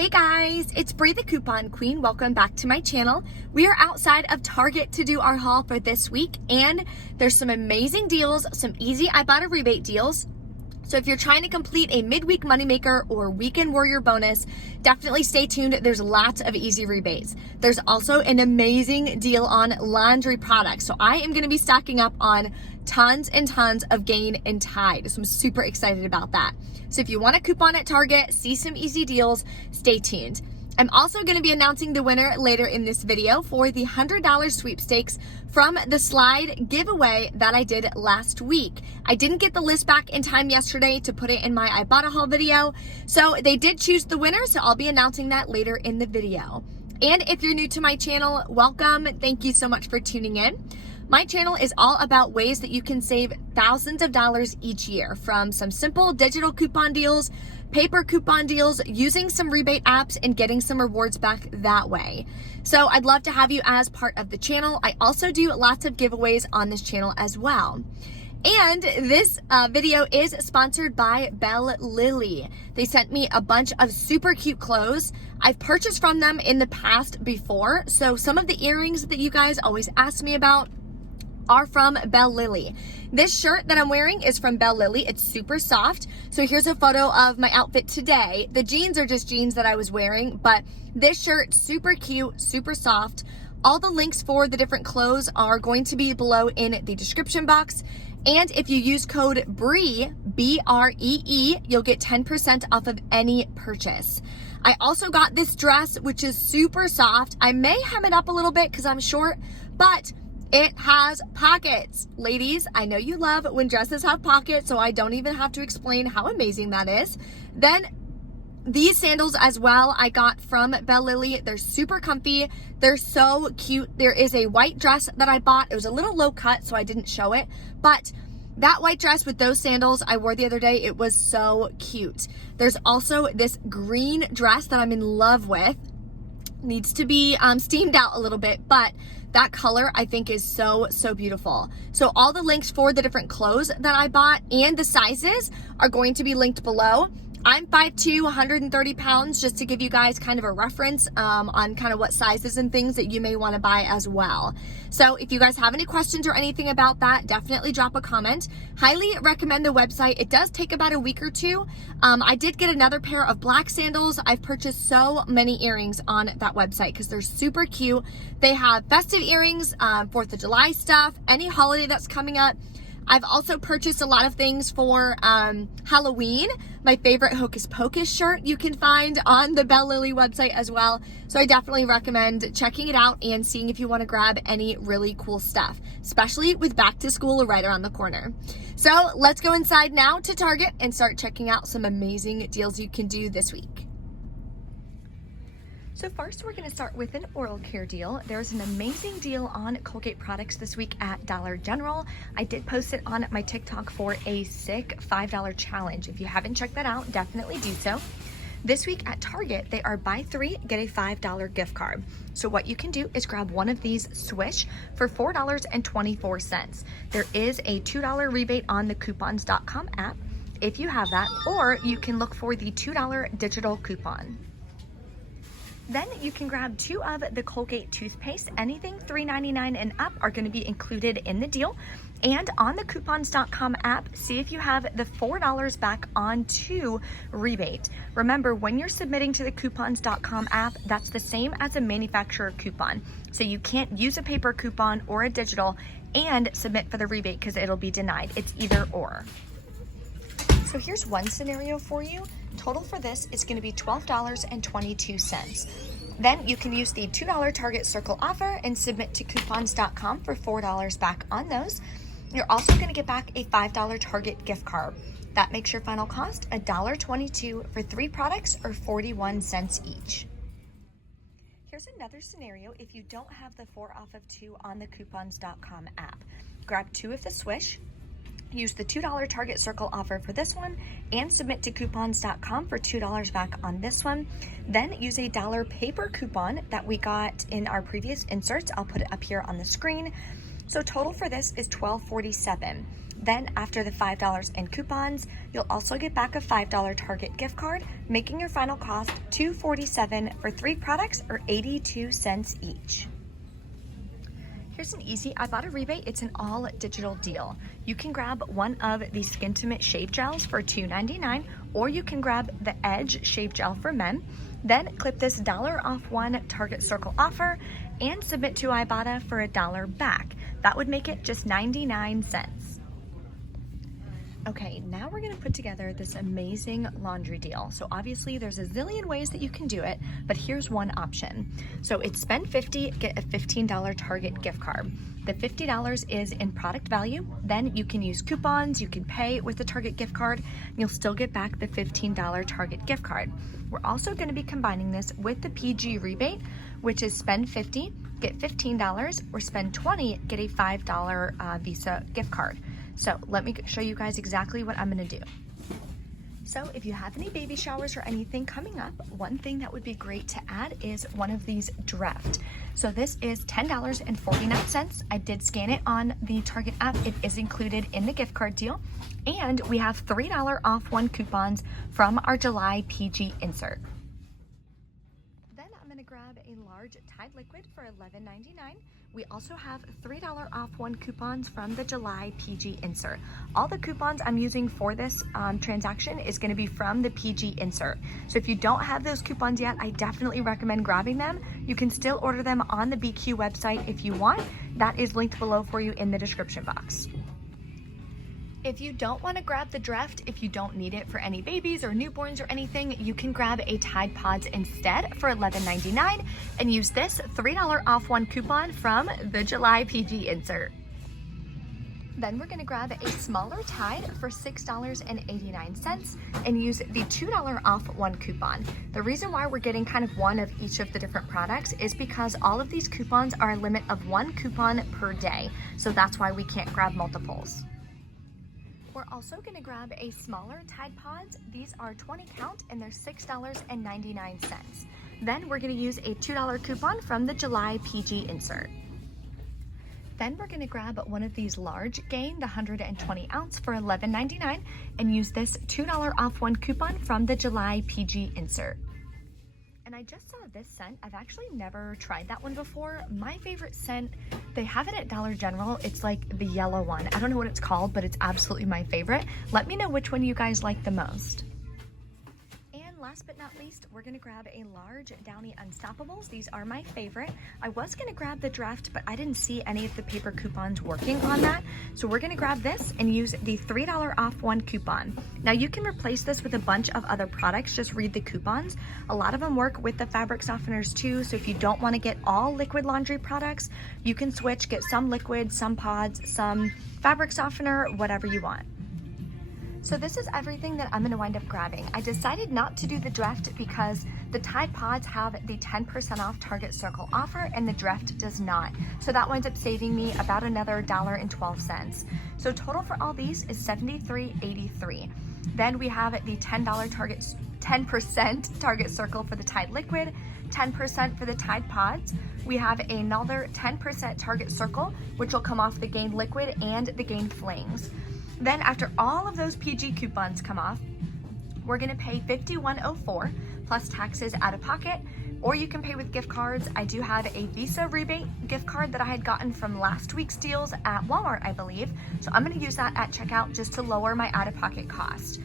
Hey guys, it's Bree the Coupon Queen. Welcome back to my channel. We are outside of Target to do our haul for this week, and there's some amazing deals, some easy Ibotta rebate deals. So if you're trying to complete a midweek moneymaker or weekend warrior bonus, definitely stay tuned. There's lots of easy rebates. There's also an amazing deal on laundry products. So I am going to be stocking up on tons and tons of Gain and Tide. So I'm super excited about that. So if you want a coupon at Target, see some easy deals, stay tuned. I'm also going to be announcing the winner later in this video for the $100 sweepstakes from the slide giveaway that I did last week. I didn't get the list back in time yesterday to put it in my Ibotta haul video, so they did choose the winner, so I'll be announcing that later in the video. And if you're new to my channel, welcome. Thank you so much for tuning in. My channel is all about ways that you can save thousands of dollars each year, from some simple digital coupon deals, paper coupon deals, using some rebate apps, and getting some rewards back that way. So I'd love to have you as part of the channel. I also do lots of giveaways on this channel as well. And this video is sponsored by Belle Lily. They sent me a bunch of super cute clothes. I've purchased from them in the past before, so some of the earrings that you guys always ask me about are from Belle Lily. This shirt that I'm wearing is from Belle Lily. It's super soft. So here's a photo of my outfit today. The jeans are just jeans that I was wearing, but this shirt, super cute, super soft. All the links for the different clothes are going to be below in the description box. And if you use code BREE, B-R-E-E, you'll get 10% off of any purchase. I also got this dress, which is super soft. I may hem it up a little bit because I'm short, but it has pockets. Ladies, I know you love when dresses have pockets, so I don't even have to explain how amazing that is. Then these sandals as well, I got from Belle Lily. They're super comfy. They're so cute. There is a white dress that I bought. It was a little low cut, so I didn't show it. But that white dress with those sandals I wore the other day, it was so cute. There's also this green dress that I'm in love with. Needs to be steamed out a little bit, but that color I think is so beautiful. So all the links for the different clothes that I bought and the sizes are going to be linked below. I'm 5'2", 130 pounds, just to give you guys kind of a reference on kind of what sizes and things that you may want to buy as well. So if you guys have any questions or anything about that, definitely drop a comment. Highly recommend the website. It does take about a week or two. I did get another pair of black sandals. I've purchased so many earrings on that website because they're super cute. They have festive earrings, 4th of July stuff, any holiday that's coming up. I've also purchased a lot of things for Halloween. My favorite Hocus Pocus shirt you can find on the Belle Lily website as well. So I definitely recommend checking it out and seeing if you want to grab any really cool stuff, especially with back to school right around the corner. So let's go inside now to Target and start checking out some amazing deals you can do this week. So first, we're going to start with an oral care deal. There's an amazing deal on Colgate products this week at Dollar General. I did post it on my TikTok for a sick $5 challenge. If you haven't checked that out, definitely do so. This week at Target, they are buy 3, get a $5 gift card. So what you can do is grab one of these Swish for $4.24. There is a $2 rebate on the coupons.com app if you have that, or you can look for the $2 digital coupon. Then you can grab 2 of the Colgate toothpaste. Anything $3.99 and up are going to be included in the deal. And on the coupons.com app, see if you have the $4 back on 2 rebate. Remember, when you're submitting to the coupons.com app, that's the same as a manufacturer coupon. So you can't use a paper coupon or a digital and submit for the rebate because it'll be denied. It's either or. So here's one scenario for you. Total for this is going to be $12.22. Then you can use the $2 Target Circle offer and submit to coupons.com for $4 back on those. You're also going to get back a $5 Target gift card. That makes your final cost $1.22 for 3 products or 41 cents each. Here's another scenario if you don't have the 4 off of 2 on the coupons.com app. Grab 2 of the Swish. Use the $2 Target Circle offer for this one and submit to coupons.com for $2 back on this one. Then use a $1 paper coupon that we got in our previous inserts. I'll put it up here on the screen. So total for this is $12.47. Then after the $5 in coupons, you'll also get back a $5 Target gift card, making your final cost $2.47 for 3 products or 82 cents each. Here's an easy Ibotta rebate. It's an all digital deal. You can grab one of the Skintimate shave gels for $2.99, or you can grab the Edge shave gel for men. Then clip this $1 off 1 Target Circle offer and submit to Ibotta for $1 back. That would make it just 99 cents. Okay, now we're gonna put together this amazing laundry deal. So obviously there's a zillion ways that you can do it, but here's one option. So it's spend $50, get a $15 Target gift card. The $50 is in product value. Then you can use coupons, you can pay with the Target gift card, and you'll still get back the $15 Target gift card. We're also gonna be combining this with the PG rebate, which is spend $50, get $15, or spend $20, get a $5 Visa gift card. So let me show you guys exactly what I'm gonna do. So if you have any baby showers or anything coming up, one thing that would be great to add is one of these Draft. So this is $10.49. I did scan it on the Target app. It is included in the gift card deal. And we have $3 off 1 coupons from our July PG insert. Then I'm gonna grab a large Tide liquid for $11.99. We also have $3 off 1 coupons from the July PG insert. All the coupons I'm using for this transaction is gonna be from the PG insert. So if you don't have those coupons yet, I definitely recommend grabbing them. You can still order them on the BQ website if you want. That is linked below for you in the description box. If you don't want to grab the Draft, if you don't need it for any babies or newborns or anything, you can grab a Tide Pods instead for $11.99 and use this $3 off 1 coupon from the July PG insert. Then we're gonna grab a smaller Tide for $6.89 and use the $2 off 1 coupon. The reason why we're getting kind of one of each of the different products is because all of these coupons are a limit of 1 coupon per day. So that's why we can't grab multiples. We're also gonna grab a smaller Tide Pods. These are 20 count and they're $6.99. Then we're gonna use a $2 coupon from the July PG insert. Then we're gonna grab one of these large Gain, the 120 ounce for $11.99 and use this $2 off 1 coupon from the July PG insert. And I just saw this scent. I've actually never tried that one before. My favorite scent, they have it at Dollar General. It's like the yellow one. I don't know what it's called, but it's absolutely my favorite. Let me know which one you guys like the most. Last but not least, we're gonna grab a large Downy Unstoppables. These are my favorite. I was gonna grab the Draft, but I didn't see any of the paper coupons working on that. So we're gonna grab this and use the $3 off 1 coupon. Now you can replace this with a bunch of other products, just read the coupons. A lot of them work with the fabric softeners too, so if you don't wanna get all liquid laundry products, you can switch, get some liquid, some pods, some fabric softener, whatever you want. So this is everything that I'm gonna wind up grabbing. I decided not to do the Draft because the Tide Pods have the 10% off Target Circle offer and the Draft does not. So that winds up saving me about another $1.12. So total for all these is $73.83. Then we have the $10% Target Circle for the Tide Liquid, 10% for the Tide Pods. We have another 10% Target Circle, which will come off the Gain Liquid and the Gain Flings. Then after all of those PG coupons come off, we're gonna pay $51.04 plus taxes out of pocket, or you can pay with gift cards. I do have a Visa rebate gift card that I had gotten from last week's deals at Walmart, I believe. So I'm gonna use that at checkout just to lower my out-of-pocket cost.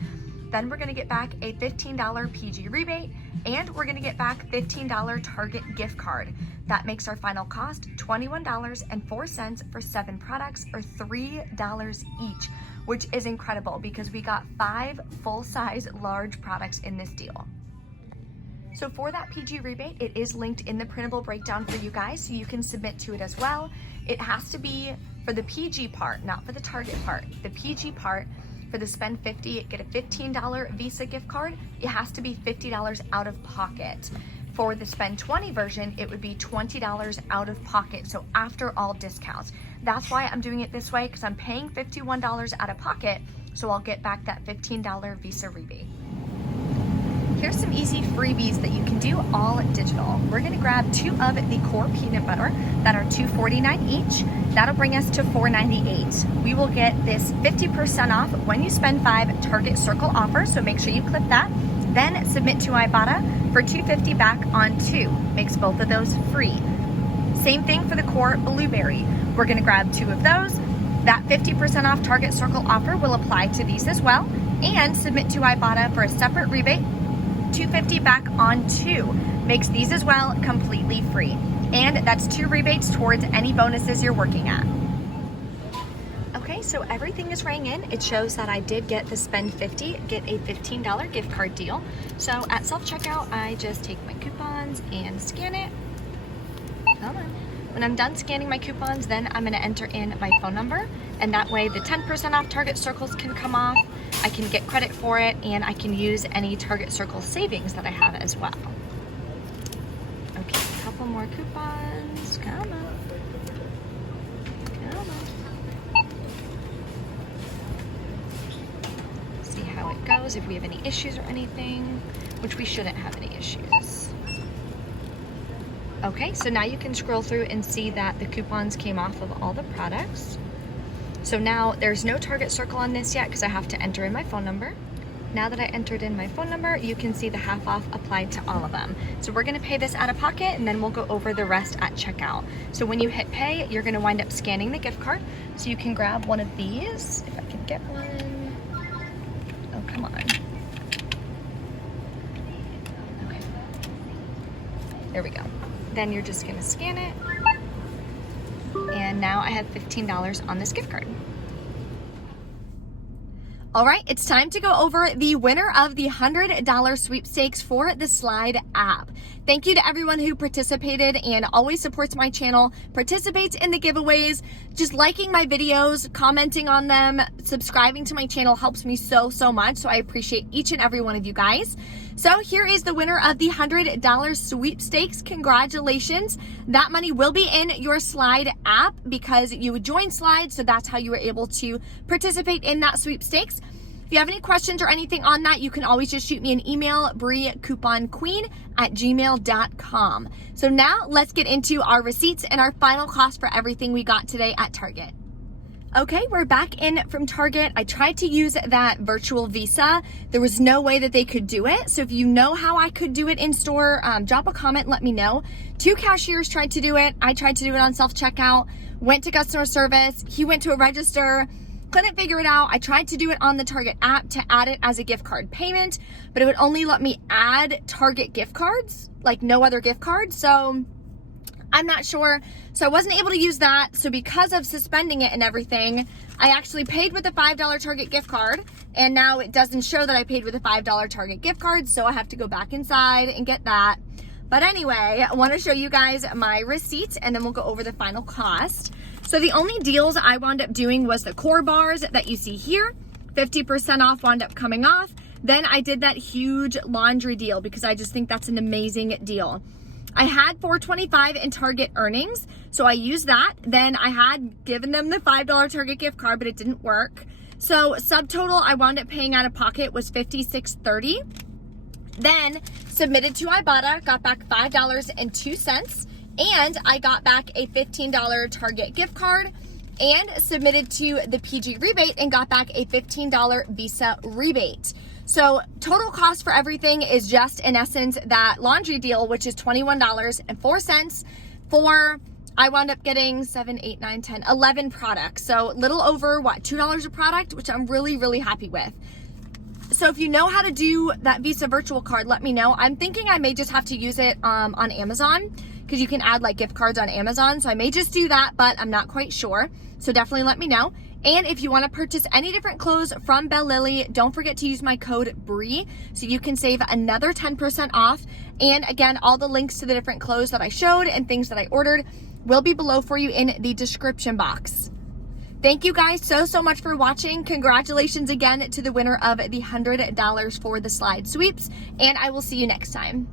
Then we're gonna get back a $15 PG rebate, and we're gonna get back $15 Target gift card. That makes our final cost $21.04 for 7 products, or $3 each, which is incredible because we got 5 full-size large products in this deal. So for that PG rebate, it is linked in the printable breakdown for you guys, so you can submit to it as well. It has to be for the PG part, not for the Target part. The PG part, for the spend $50, get a $15 Visa gift card, it has to be $50 out of pocket. For the spend $20 version, it would be $20 out of pocket, so after all discounts. That's why I'm doing it this way, because I'm paying $51 out of pocket, so I'll get back that $15 Visa rebate. Here's some easy freebies that you can do all digital. We're gonna grab 2 of the core peanut butter that are $2.49 each. That'll bring us to $4.98. We will get this 50% off when you spend 5 Target Circle offer, so make sure you clip that. Then submit to Ibotta for $2.50 back on 2. Makes both of those free. Same thing for the core blueberry. We're gonna grab 2 of those. That 50% off Target Circle offer will apply to these as well. And submit to Ibotta for a separate rebate, $2.50 back on 2. Makes these as well completely free. And that's 2 rebates towards any bonuses you're working at. Okay, so everything is rang in. It shows that I did get the spend 50, get a $15 gift card deal. So at self-checkout, I just take my coupons and scan it. Come on. When I'm done scanning my coupons, then I'm gonna enter in my phone number, and that way the 10% off Target Circles can come off, I can get credit for it, and I can use any Target Circle savings that I have as well. Okay, a couple more coupons, come on. Come on. See how it goes, if we have any issues or anything, which we shouldn't have any issues. Okay, so now you can scroll through and see that the coupons came off of all the products. So now there's no Target Circle on this yet because I have to enter in my phone number. Now that I entered in my phone number, you can see the half off applied to all of them. So we're gonna pay this out of pocket and then we'll go over the rest at checkout. So when you hit pay, you're gonna wind up scanning the gift card. So you can grab one of these, if I can get one. Oh, come on. Okay. There we go. Then you're just gonna scan it. And now I have $15 on this gift card. All right, it's time to go over the winner of the $100 sweepstakes for the Slide app. Thank you to everyone who participated and always supports my channel, participates in the giveaways, just liking my videos, commenting on them, subscribing to my channel helps me so much. So I appreciate each and every one of you guys. So here is the winner of the $100 sweepstakes. Congratulations. That money will be in your Slide app because you would join Slide. So that's how you were able to participate in that sweepstakes. If you have any questions or anything on that, you can always just shoot me an email, breecouponqueen@gmail.com. So now let's get into our receipts and our final cost for everything we got today at Target. Okay, we're back in from Target. I tried to use that virtual Visa. There was no way that they could do it. So if you know how I could do it in store, drop a comment, let me know. 2 cashiers tried to do it. I tried to do it on self-checkout, went to customer service. He went to a register, couldn't figure it out. I tried to do it on the Target app to add it as a gift card payment, but it would only let me add Target gift cards, like no other gift cards. So I'm not sure. So I wasn't able to use that. So because of suspending it and everything, I actually paid with a $5 Target gift card. And now it doesn't show that I paid with a $5 Target gift card. So I have to go back inside and get that. But anyway, I want to show you guys my receipt and then we'll go over the final cost. So the only deals I wound up doing was the core bars that you see here. 50% off wound up coming off. Then I did that huge laundry deal because I just think that's an amazing deal. I had $4.25 in Target earnings, so I used that. Then I had given them the $5 Target gift card, but it didn't work. So subtotal I wound up paying out of pocket was $56.30. Then submitted to Ibotta, got back $5.02, and I got back a $15 Target gift card and submitted to the PG rebate and got back a $15 Visa rebate. So total cost for everything is just, in essence, that laundry deal, which is $21.04 for, I wound up getting 7, 8, 9, 10, 11 products. So little over, what, $2 a product, which I'm really happy with. So if you know how to do that Visa virtual card, let me know. I'm thinking I may just have to use it on Amazon because you can add like gift cards on Amazon. So I may just do that, but I'm not quite sure. So definitely let me know. And if you want to purchase any different clothes from Belle Lily, don't forget to use my code Bree so you can save another 10% off. And again, all the links to the different clothes that I showed and things that I ordered will be below for you in the description box. Thank you guys so much for watching. Congratulations again to the winner of the $100 for the Slide Sweeps, and I will see you next time.